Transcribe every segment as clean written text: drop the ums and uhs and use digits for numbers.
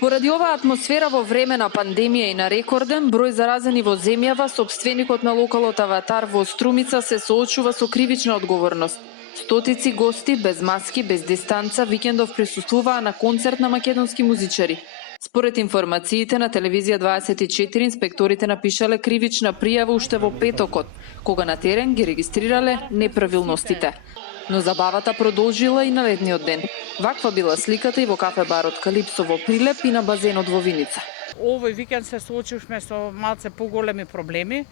Поради оваа атмосфера во време на пандемија и на рекорден број заразени во земјава, сопственикот на локалот Аватар во Струмица се соочува со кривична одговорност. Стотици гости без маски, без дистанца, викендов присуствуваа на концерт на македонски музичари. Според информациите на телевизија 24, инспекторите напишале кривична пријава уште во петокот, кога на терен ги регистрирале неправилностите. Но забавата продолжила и на летниот ден. Ваква била сликата и во кафе-барот Калипсо во Прилеп и на базенот во Виница. Овој викенд се соочивме со малце поголеми проблеми.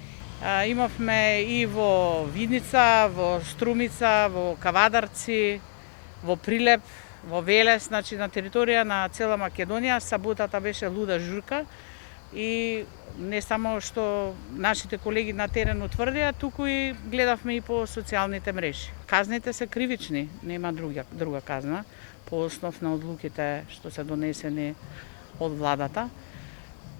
Имавме и во Виница, во Струмица, во Кавадарци, во Прилеп, во Велес, значи на територија на цела Македонија. Саботата беше луда журка и не само што нашите колеги на терен утврдија, туку и гледавме и по социјалните мрежи. Казните се кривични, нема друга казна, по основ на одлуките што се донесени од владата.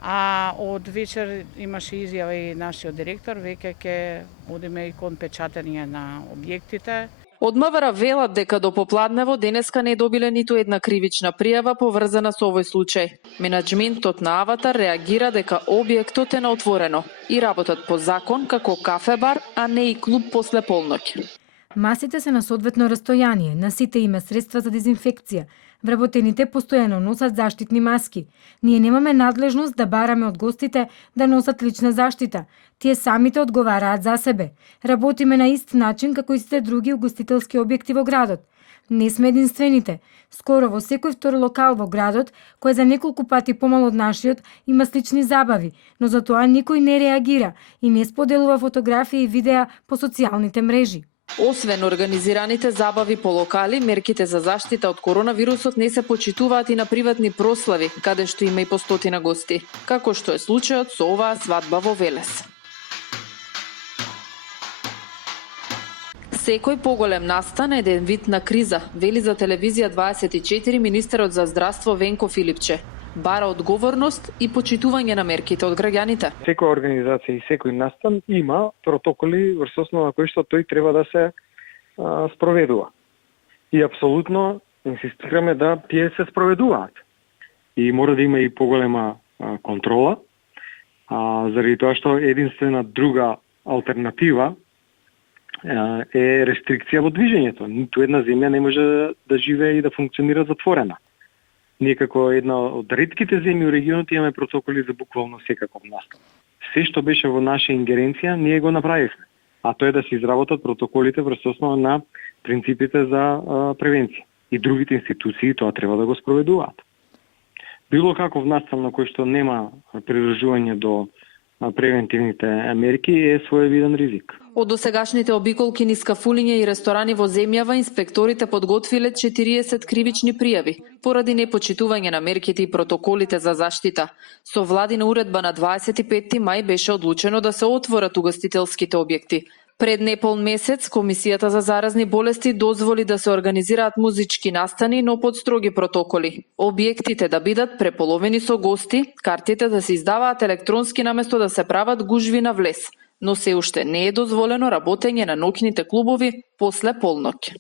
А од вечер имаше изјава и нашиот директор, веќе ќе одиме и кон печатење на објектите. Од МВР велат дека до попладнево денеска не добиле ниту една кривична пријава поврзана со овој случај. Менаџментот на Аватар реагира дека објектот е на отворено и работат по закон како кафе-бар, а не и клуб после полноќ. Масите се на соодветно растојание, на сите има средства за дезинфекција. Вработените постојано носат заштитни маски. Ние немаме надлежност да бараме од гостите да носат лична заштита. Тие самите одговараат за себе. Работиме на ист начин како и сите други угостителски објекти во градот. Не сме единствените. Скоро во секој втор локал во градот, кој за неколку пати помал од нашиот, има слични забави, но за тоа никој не реагира и не споделува фотографии и видеа по социјалните мрежи. Освен организираните забави по локали, мерките за заштита од коронавирусот не се почитуваат и на приватни прослави, каде што има и по стотина гости, како што е случајот со оваа свадба во Велес. Секој поголем настан е еден вид на криза, вели за телевизија 24 министерот за здравство Венко Филипче. Бара одговорност и почитување на мерките од граѓаните. Секоја организација и секој настан има протоколи врз основа на кои што тој треба да се спроведува. И апсолутно инсистираме да тие се спроведуваат. И мора да има и поголема контрола, заради тоа што единствена друга алтернатива е рестрикција во движењето. Ниту една земја не може да живее и да функционира затворена. Ние како една од ретките земји у регионот имаме протоколи за буквално секаков настан. Се што беше во наша ингеренција, ние го направивме. А тоа е да се изработат протоколите врз основа на принципите за превенција. И другите институции тоа треба да го спроведуваат. Било каков настан на кој што нема придржување до превентивните мерки е своевиден ризик. Од досегашните обиколки низ кафулиња и ресторани во земјава, инспекторите подготвиле 40 кривични пријави поради непочитување на мерките и протоколите за заштита. Со владина уредба на 25 мај беше одлучено да се отворат угостителските објекти. Пред непол месец, Комисијата за заразни болести дозволи да се организираат музички настани, но под строги протоколи. Објектите да бидат преполовени со гости, картите да се издаваат електронски наместо да се прават гужви на влез. Но се уште не е дозволено работење на ноќните клубови после полноќ.